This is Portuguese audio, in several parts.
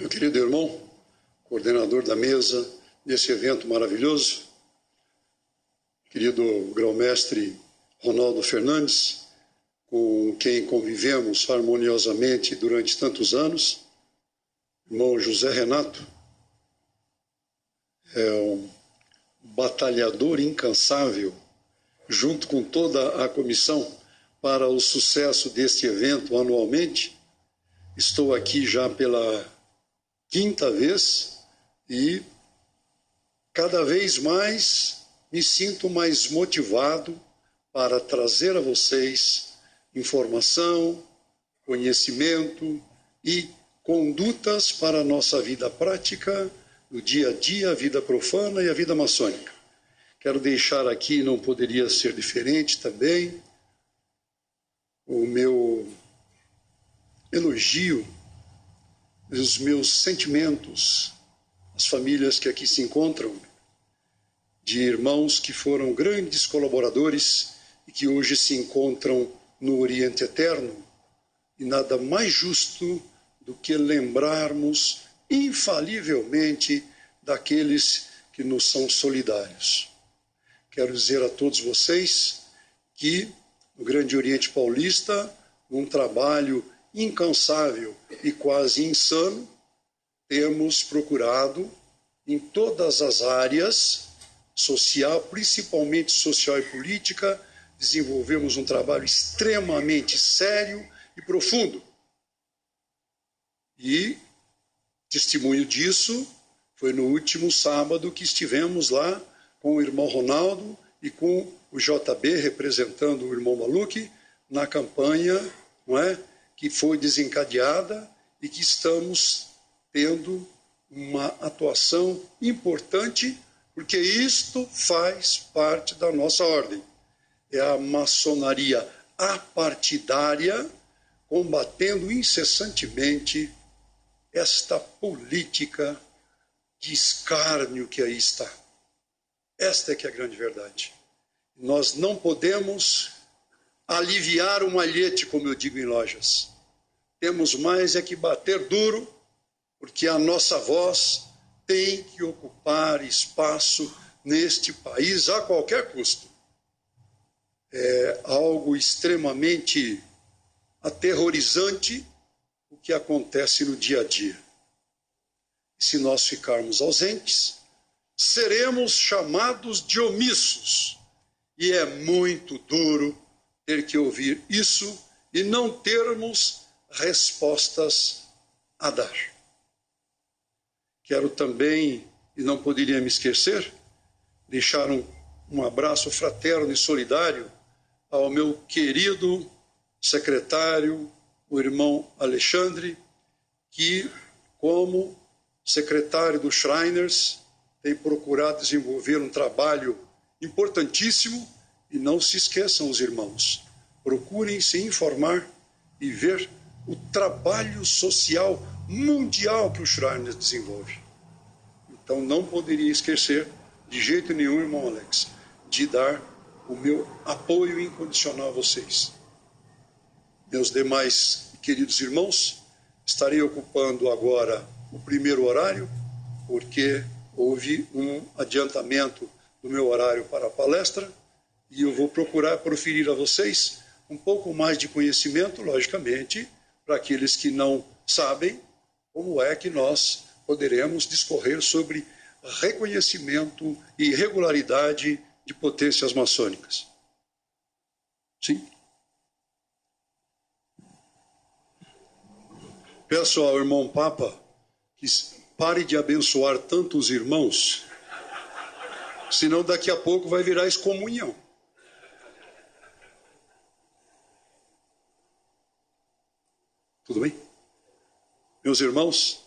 Meu querido irmão, coordenador da mesa desse evento maravilhoso, querido grão-mestre Ronaldo Fernandes, com quem convivemos harmoniosamente durante tantos anos, irmão José Renato, é um batalhador incansável, junto com toda a comissão, para o sucesso deste evento anualmente. Estou aqui já pela 5ª vez e cada vez mais me sinto mais motivado para trazer a vocês informação, conhecimento e condutas para a nossa vida prática, no dia a dia, a vida profana e a vida maçônica. Quero deixar aqui, não poderia ser diferente também, o meu elogio, os meus sentimentos, as famílias que aqui se encontram, de irmãos que foram grandes colaboradores e que hoje se encontram no Oriente Eterno, e nada mais justo do que lembrarmos infalivelmente daqueles que nos são solidários. Quero dizer a todos vocês que no Grande Oriente Paulista, num trabalho incansável e quase insano, temos procurado em todas as áreas, social, principalmente social e política, desenvolvemos um trabalho extremamente sério e profundo. E testemunho disso foi no último sábado que estivemos lá com o irmão Ronaldo e com o JB, representando o irmão Maluk, na campanha, não é, que foi desencadeada e que estamos tendo uma atuação importante, porque isto faz parte da nossa ordem. É a maçonaria apartidária combatendo incessantemente esta política de escárnio que aí está. Esta é que é a grande verdade. Nós não podemos aliviar o malhete, como eu digo em lojas. Temos mais é que bater duro, porque a nossa voz tem que ocupar espaço neste país a qualquer custo. É algo extremamente aterrorizante o que acontece no dia a dia. Se nós ficarmos ausentes, seremos chamados de omissos. E é muito duro ter que ouvir isso e não termos respostas a dar. Quero também, e não poderia me esquecer, deixar um abraço fraterno e solidário ao meu querido secretário, o irmão Alexandre, que, como secretário do Shriners, tem procurado desenvolver um trabalho importantíssimo. E não se esqueçam, os irmãos, procurem se informar e ver o trabalho social mundial que o Shriners desenvolve. Então não poderia esquecer, de jeito nenhum, irmão Alex, de dar o meu apoio incondicional a vocês. Meus demais queridos irmãos, estarei ocupando agora o primeiro horário, porque houve um adiantamento do meu horário para a palestra, e eu vou procurar proferir a vocês um pouco mais de conhecimento, logicamente, para aqueles que não sabem como é que nós poderemos discorrer sobre reconhecimento e regularidade de potências maçônicas. Sim? Peço ao irmão Papa que pare de abençoar tantos irmãos, senão daqui a pouco vai virar excomunhão. Tudo bem? Meus irmãos,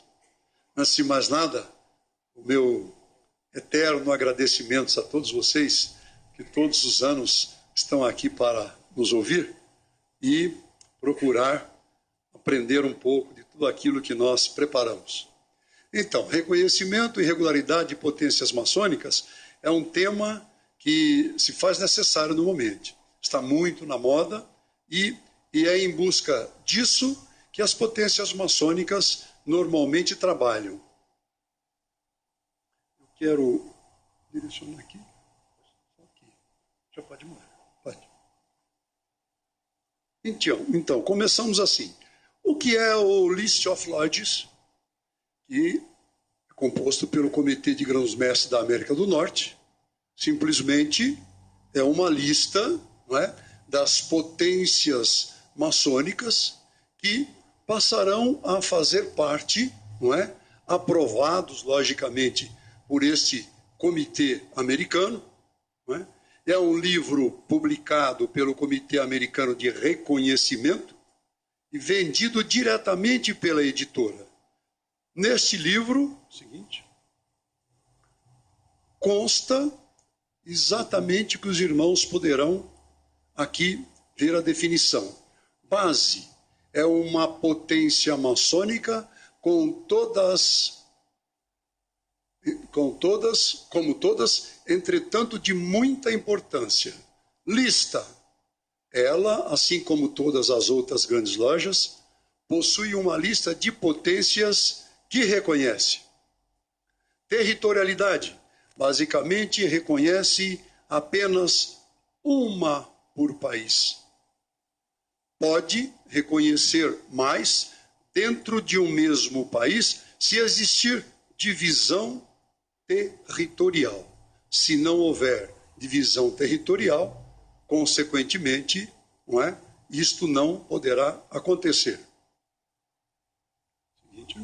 antes de mais nada, o meu eterno agradecimento a todos vocês que todos os anos estão aqui para nos ouvir e procurar aprender um pouco de tudo aquilo que nós preparamos. Então, reconhecimento e regularidade de potências maçônicas é um tema que se faz necessário no momento. Está muito na moda e é em busca disso que as potências maçônicas normalmente trabalham. Eu quero direcionar aqui. Já pode mudar. Pode. Então, começamos assim. O que é o List of Lodges, que é composto pelo Comitê de Grãos-Mestres da América do Norte? Simplesmente é uma lista, não é, das potências maçônicas que passarão a fazer parte, não é, aprovados, logicamente, por este comitê americano. Não é? É um livro publicado pelo Comitê Americano de Reconhecimento e vendido diretamente pela editora. Neste livro, seguinte, consta exatamente que os irmãos poderão aqui ver a definição. Base é uma potência maçônica como todas, entretanto, de muita importância. Lista. Ela, assim como todas as outras grandes lojas, possui uma lista de potências que reconhece. Territorialidade. Basicamente, reconhece apenas uma por país. Pode reconhecer mais dentro de um mesmo país se existir divisão territorial. Se não houver divisão territorial, consequentemente, não é? Isto não poderá acontecer. Seguinte.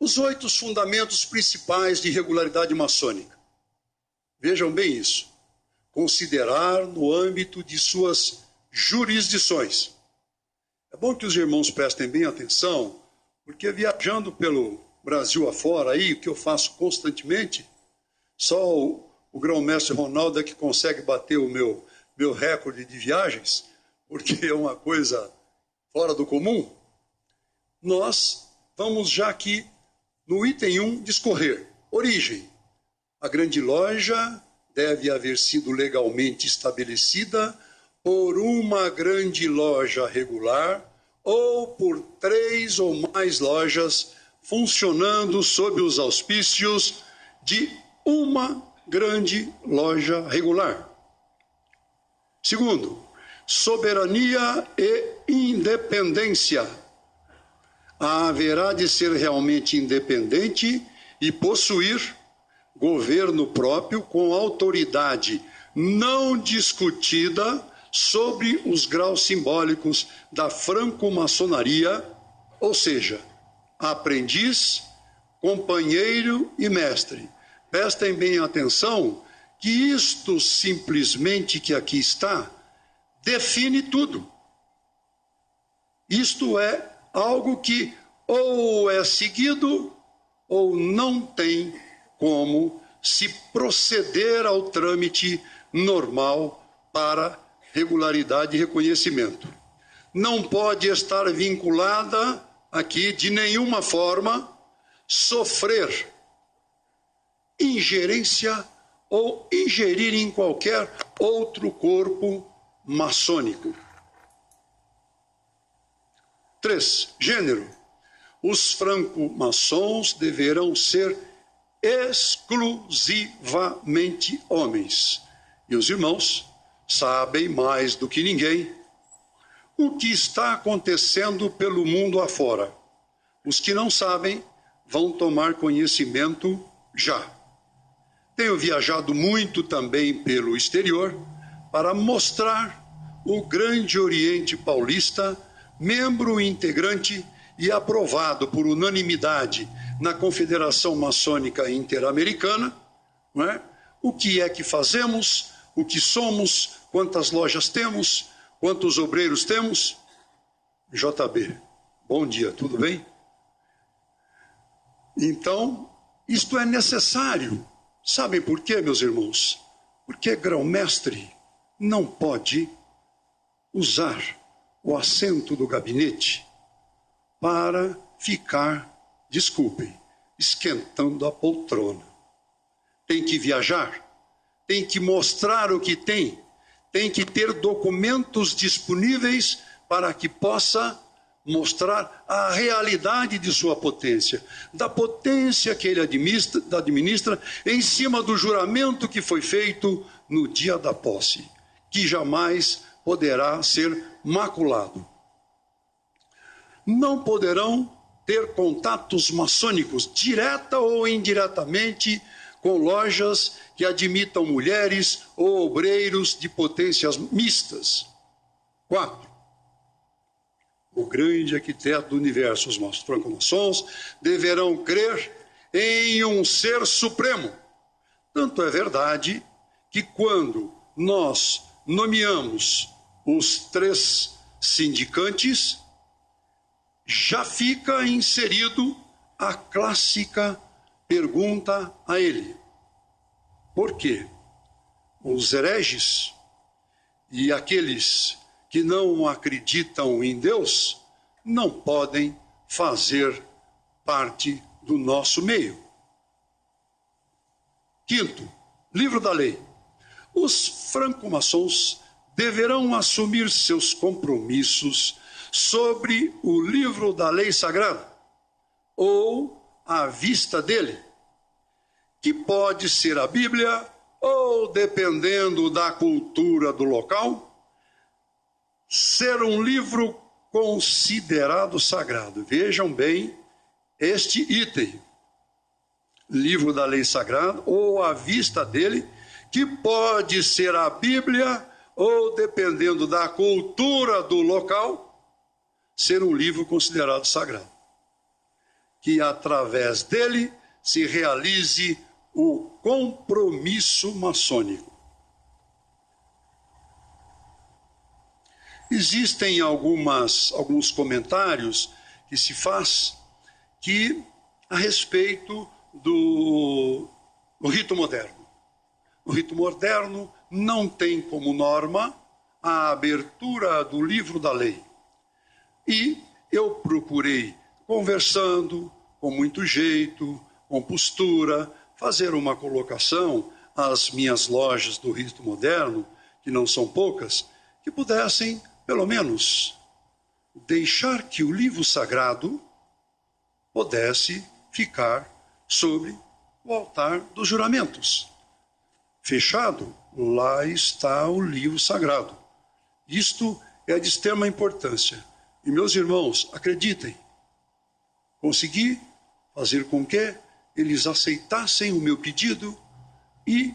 Os 8 fundamentos principais de regularidade maçônica. Vejam bem isso. Considerar no âmbito de suas jurisdições. É bom que os irmãos prestem bem atenção, porque viajando pelo Brasil afora, aí, o que eu faço constantemente, só o grão-mestre Ronaldo é que consegue bater o meu recorde de viagens, porque é uma coisa fora do comum. Nós vamos já aqui no item 1 discorrer. Origem. A grande loja deve haver sido legalmente estabelecida por uma grande loja regular ou por 3 ou mais lojas funcionando sob os auspícios de uma grande loja regular. Segundo, soberania e independência. Haverá de ser realmente independente e possuir governo próprio com autoridade não discutida sobre os graus simbólicos da franco-maçonaria, ou seja, aprendiz, companheiro e mestre. Prestem bem atenção que isto simplesmente que aqui está define tudo. Isto é algo que ou é seguido ou não tem como se proceder ao trâmite normal para regularidade e reconhecimento. Não pode estar vinculada aqui de nenhuma forma sofrer ingerência ou ingerir em qualquer outro corpo maçônico. 3. Gênero. Os franco-maçons deverão ser exclusivamente homens. E os irmãos sabem mais do que ninguém o que está acontecendo pelo mundo afora. Os que não sabem vão tomar conhecimento já. Tenho viajado muito também pelo exterior para mostrar o Grande Oriente Paulista, membro integrante e aprovado por unanimidade na Confederação Maçônica Interamericana, não é? O que é que fazemos, o que somos, quantas lojas temos, quantos obreiros temos. JB, bom dia, tudo bem? Então, isto é necessário. Sabem por quê, meus irmãos? Porque grão-mestre não pode usar o assento do gabinete para ficar, desculpem, esquentando a poltrona. Tem que viajar, tem que mostrar o que tem que ter documentos disponíveis para que possa mostrar a realidade de sua potência, da potência que ele administra em cima do juramento que foi feito no dia da posse, que jamais poderá ser maculado. Não poderão ter contatos maçônicos, direta ou indiretamente, com lojas que admitam mulheres ou obreiros de potências mistas. 4. O grande arquiteto do universo, os franco-maçons, deverão crer em um ser supremo. Tanto é verdade que quando nós nomeamos os 3 sindicantes, já fica inserido a clássica pergunta a ele: por quê? Os hereges e aqueles que não acreditam em Deus não podem fazer parte do nosso meio. 5º, livro da lei. Os franco-maçons deverão assumir seus compromissos sobre o livro da lei sagrada, ou à vista dele, que pode ser a Bíblia, ou, dependendo da cultura do local, ser um livro considerado sagrado. Vejam bem este item: livro da lei sagrada, ou à vista dele, que pode ser a Bíblia, ou, dependendo da cultura do local, ser um livro considerado sagrado. Que através dele se realize o compromisso maçônico. Existem alguns comentários que se faz a respeito do rito moderno. O rito moderno não tem como norma a abertura do livro da lei. E eu procurei, conversando, com muito jeito, com postura, fazer uma colocação às minhas lojas do rito moderno, que não são poucas, que pudessem, pelo menos, deixar que o livro sagrado pudesse ficar sobre o altar dos juramentos. Fechado, lá está o livro sagrado. Isto é de extrema importância. E, meus irmãos, acreditem, consegui fazer com que eles aceitassem o meu pedido e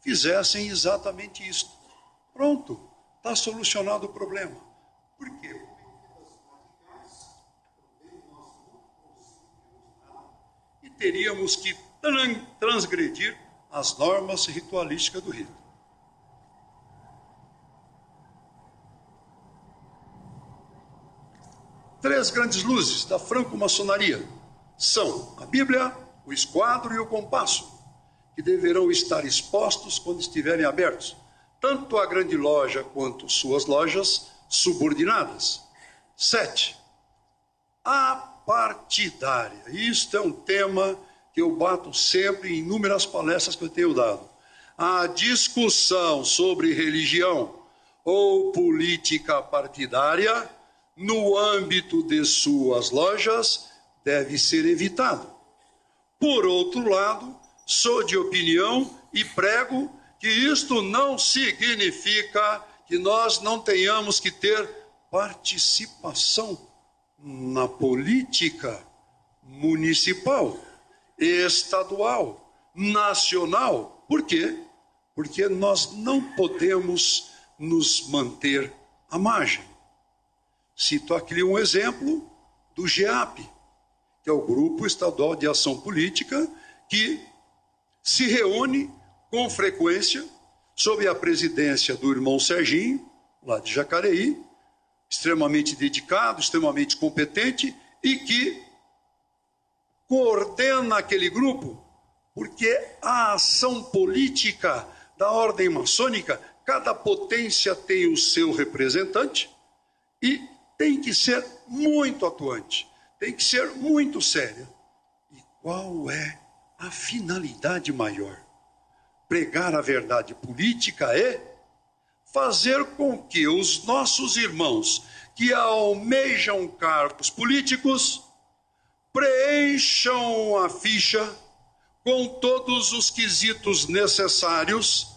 fizessem exatamente isso. Pronto, está solucionado o problema. Por quê? E teríamos que transgredir as normas ritualísticas do rito. Três grandes luzes da franco-maçonaria são a Bíblia, o esquadro e o compasso, que deverão estar expostos quando estiverem abertos, tanto a grande loja quanto suas lojas subordinadas. 7. A partidária. Isto é um tema que eu bato sempre em inúmeras palestras que eu tenho dado. A discussão sobre religião ou política partidária no âmbito de suas lojas deve ser evitado. Por outro lado, sou de opinião e prego que isto não significa que nós não tenhamos que ter participação na política municipal, estadual, nacional. Por quê? Porque nós não podemos nos manter à margem. Cito aqui um exemplo do GEAP, que é o Grupo Estadual de Ação Política, que se reúne com frequência sob a presidência do irmão Serginho, lá de Jacareí, extremamente dedicado, extremamente competente, e que coordena aquele grupo, porque a ação política da ordem maçônica, cada potência tem o seu representante e tem que ser muito atuante, tem que ser muito séria. E qual é a finalidade maior? Pregar a verdade política é fazer com que os nossos irmãos que almejam cargos políticos preencham a ficha com todos os quesitos necessários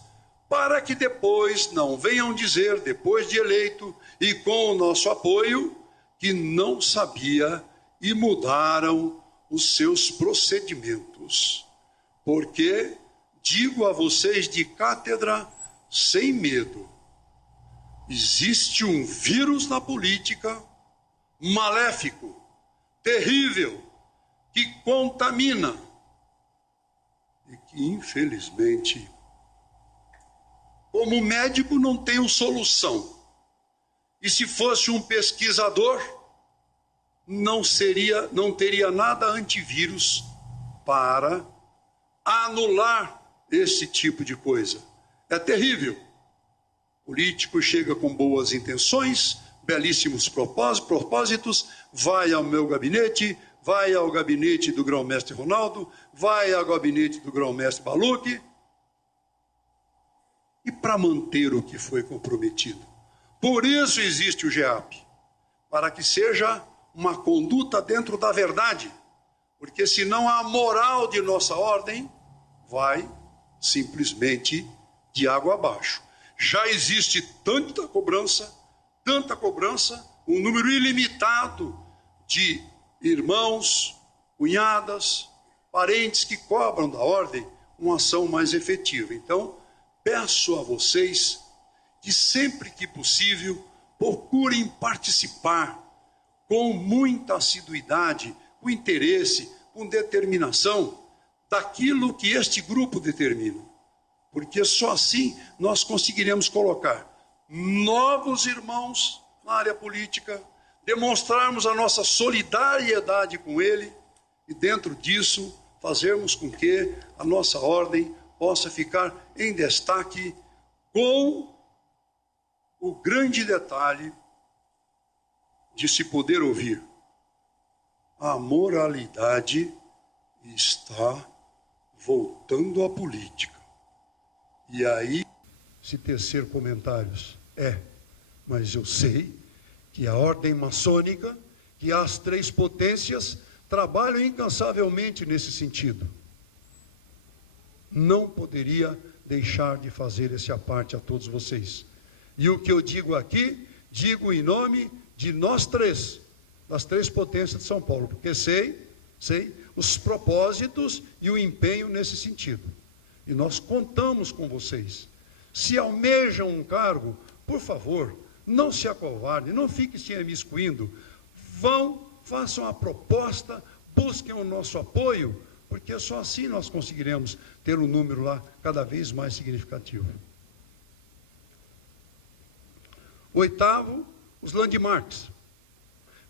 para que depois não venham dizer, depois de eleito e com o nosso apoio, que não sabia e mudaram os seus procedimentos. Porque, digo a vocês de cátedra, sem medo, existe um vírus na política, maléfico, terrível, que contamina e que, infelizmente, como médico não tenho solução. E se fosse um pesquisador, não teria nada antivírus para anular esse tipo de coisa. É terrível. O político chega com boas intenções, belíssimos propósitos, vai ao meu gabinete, vai ao gabinete do grão-mestre Ronaldo, vai ao gabinete do grão-mestre Maluf, e para manter o que foi comprometido. Por isso existe o GEAP, para que seja uma conduta dentro da verdade, porque senão a moral de nossa ordem vai simplesmente de água abaixo. Já existe tanta cobrança, um número ilimitado de irmãos, cunhadas, parentes que cobram da ordem uma ação mais efetiva. Então, peço a vocês que sempre que possível procurem participar com muita assiduidade, com interesse, com determinação daquilo que este grupo determina. Porque só assim nós conseguiremos colocar novos irmãos na área política, demonstrarmos a nossa solidariedade com ele e dentro disso fazermos com que a nossa ordem possa ficar em destaque com o grande detalhe de se poder ouvir: a moralidade está voltando à política. E aí, se tecer comentários, mas eu sei que a ordem maçônica, que as três potências trabalham incansavelmente nesse sentido. Não poderia deixar de fazer esse aparte a todos vocês. E o que eu digo aqui, digo em nome de nós três, das três potências de São Paulo, porque sei os propósitos e o empenho nesse sentido. E nós contamos com vocês. Se almejam um cargo, por favor, não se acovardem, não fiquem se imiscuindo. Façam a proposta, busquem o nosso apoio, porque só assim nós conseguiremos ter um número lá cada vez mais significativo. Oitavo, os landmarks.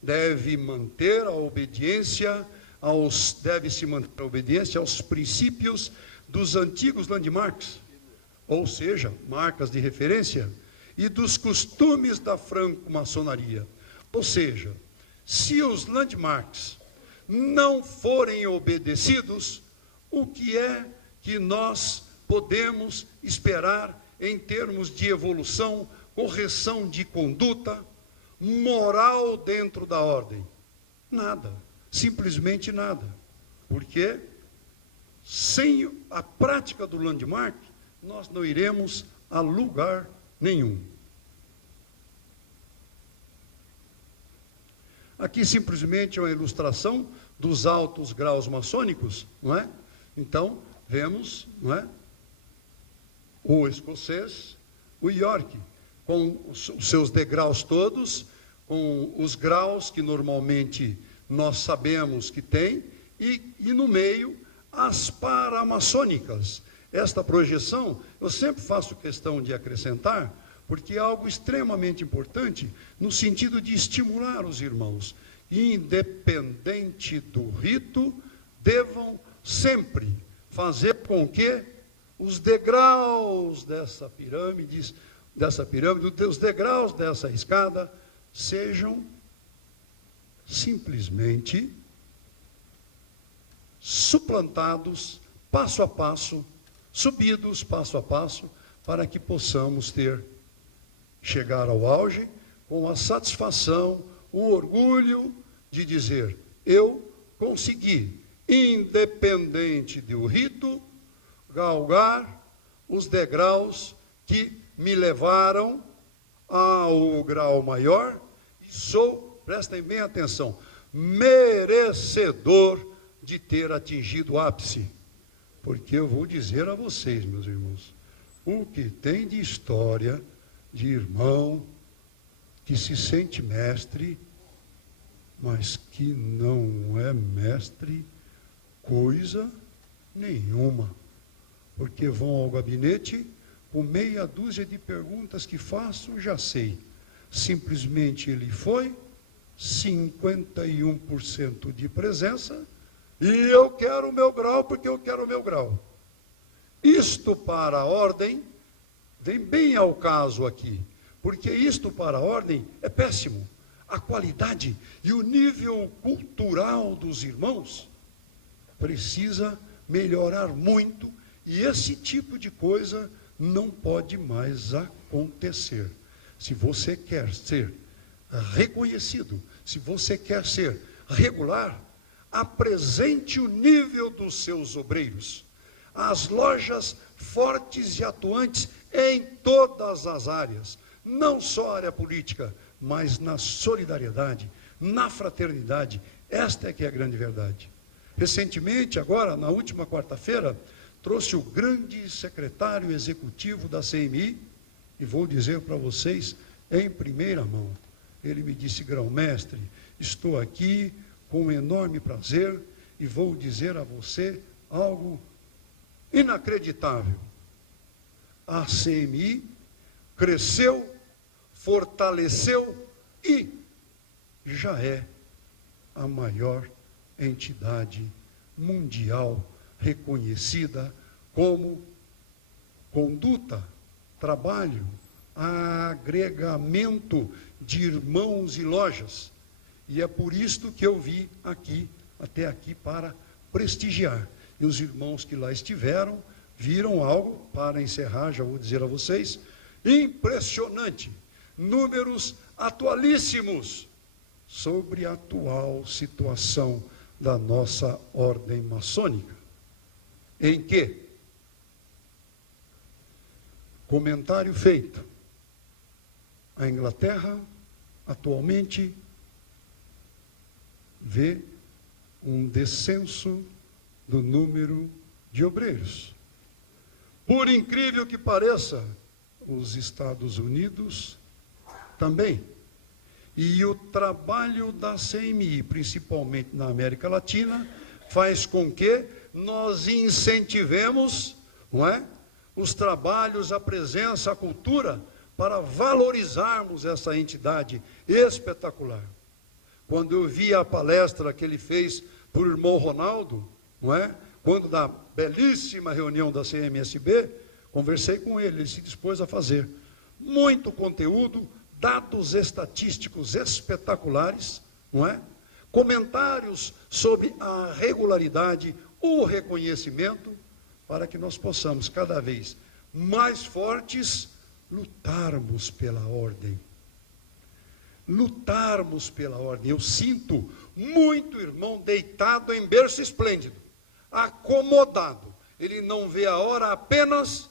Deve-se manter a obediência aos princípios dos antigos landmarks, ou seja, marcas de referência, e dos costumes da franco-maçonaria. Ou seja, se os landmarks não forem obedecidos, o que é que nós podemos esperar em termos de evolução, correção de conduta, moral dentro da ordem? Nada, simplesmente nada. Porque sem a prática do landmark, nós não iremos a lugar nenhum. Aqui simplesmente é uma ilustração dos altos graus maçônicos, não é? Então, vemos, não é? O escocês, o York, com os seus degraus todos, com os graus que normalmente nós sabemos que tem, e no meio, as paramaçônicas. Esta projeção, eu sempre faço questão de acrescentar, porque é algo extremamente importante, no sentido de estimular os irmãos, independente do rito, devam sempre fazer com que os degraus dessa pirâmide, os degraus dessa escada, sejam simplesmente suplantados, passo a passo, subidos passo a passo, para que possamos chegar ao auge, com a satisfação, o orgulho de dizer: eu consegui, independente do rito, galgar os degraus que me levaram ao grau maior, e sou, prestem bem atenção, merecedor de ter atingido o ápice. Porque eu vou dizer a vocês, meus irmãos, o que tem de história de irmão que se sente mestre, mas que não é mestre coisa nenhuma. Porque vão ao gabinete com meia dúzia de perguntas que faço, já sei. Simplesmente ele foi, 51% de presença, e eu quero o meu grau porque eu quero o meu grau. Isto para a ordem, vem bem ao caso aqui, porque isto para a ordem é péssimo. A qualidade e o nível cultural dos irmãos precisa melhorar muito, e esse tipo de coisa não pode mais acontecer. Se você quer ser reconhecido, se você quer ser regular, apresente o nível dos seus obreiros. As lojas fortes e atuantes em todas as áreas, não só a área política, mas na solidariedade, na fraternidade. Esta é que é a grande verdade. Recentemente, agora, na última quarta-feira, trouxe o grande secretário executivo da CMI, e vou dizer para vocês em primeira mão. Ele me disse: grão-mestre, estou aqui com enorme prazer e vou dizer a você algo inacreditável. A CMI cresceu, fortaleceu e já é a maior entidade mundial reconhecida como conduta, trabalho, agregamento de irmãos e lojas. E é por isto que eu vim aqui, até aqui, para prestigiar. E os irmãos que lá estiveram, viram algo, para encerrar, já vou dizer a vocês, impressionante. Números atualíssimos sobre a atual situação da nossa ordem maçônica. Em que? Comentário feito. A Inglaterra, atualmente, vê um descenso do número de obreiros. Por incrível que pareça, os Estados Unidos também. E o trabalho da CMI, principalmente na América Latina, faz com que nós incentivemos, não é, os trabalhos, a presença, a cultura, para valorizarmos essa entidade espetacular. Quando eu vi a palestra que ele fez para o irmão Ronaldo, não é? Quando da belíssima reunião da CMSB, conversei com ele, ele se dispôs a fazer muito conteúdo, dados estatísticos espetaculares, não é? Comentários sobre a regularidade, o reconhecimento, para que nós possamos cada vez mais fortes lutarmos pela ordem. Lutarmos pela ordem. Eu sinto muito irmão deitado em berço esplêndido, acomodado. Ele não vê a hora apenas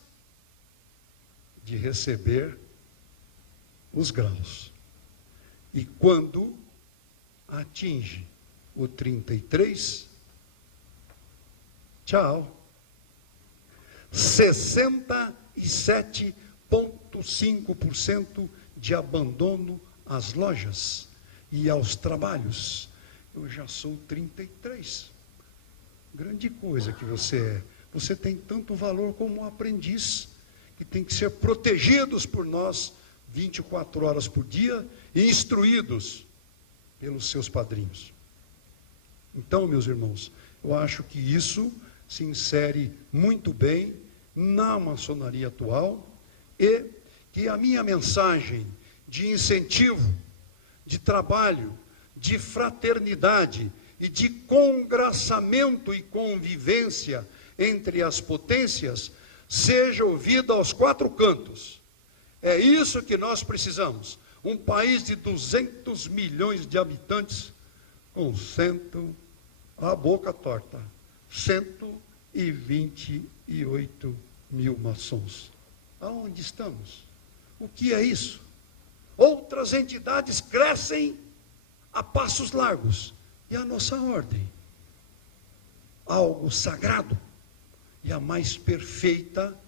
de receber os graus. E quando atinge o 33, tchau. 67,5% de abandono às lojas e aos trabalhos. Eu já sou 33. Grande coisa que você é. Você tem tanto valor como um aprendiz, que tem que ser protegidos por nós 24 horas por dia e instruídos pelos seus padrinhos. Então, meus irmãos, eu acho que isso se insere muito bem na maçonaria atual, e que a minha mensagem de incentivo, de trabalho, de fraternidade e de congraçamento e convivência entre as potências seja ouvida aos quatro cantos. É isso que nós precisamos. um país de 200 milhões de habitantes, com a boca torta, 128 mil maçons. Aonde estamos? O que é isso? Outras entidades crescem a passos largos. E a nossa ordem? Algo sagrado e a mais perfeita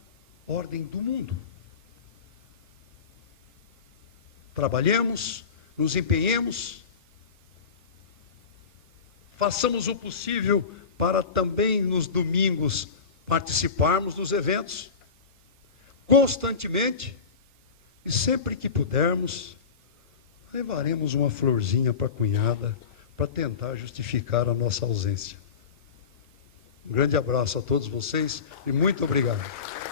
ordem do mundo. Trabalhemos, nos empenhemos, façamos o possível para também nos domingos participarmos dos eventos, constantemente, e sempre que pudermos, levaremos uma florzinha para a cunhada, para tentar justificar a nossa ausência. Um grande abraço a todos vocês e muito obrigado.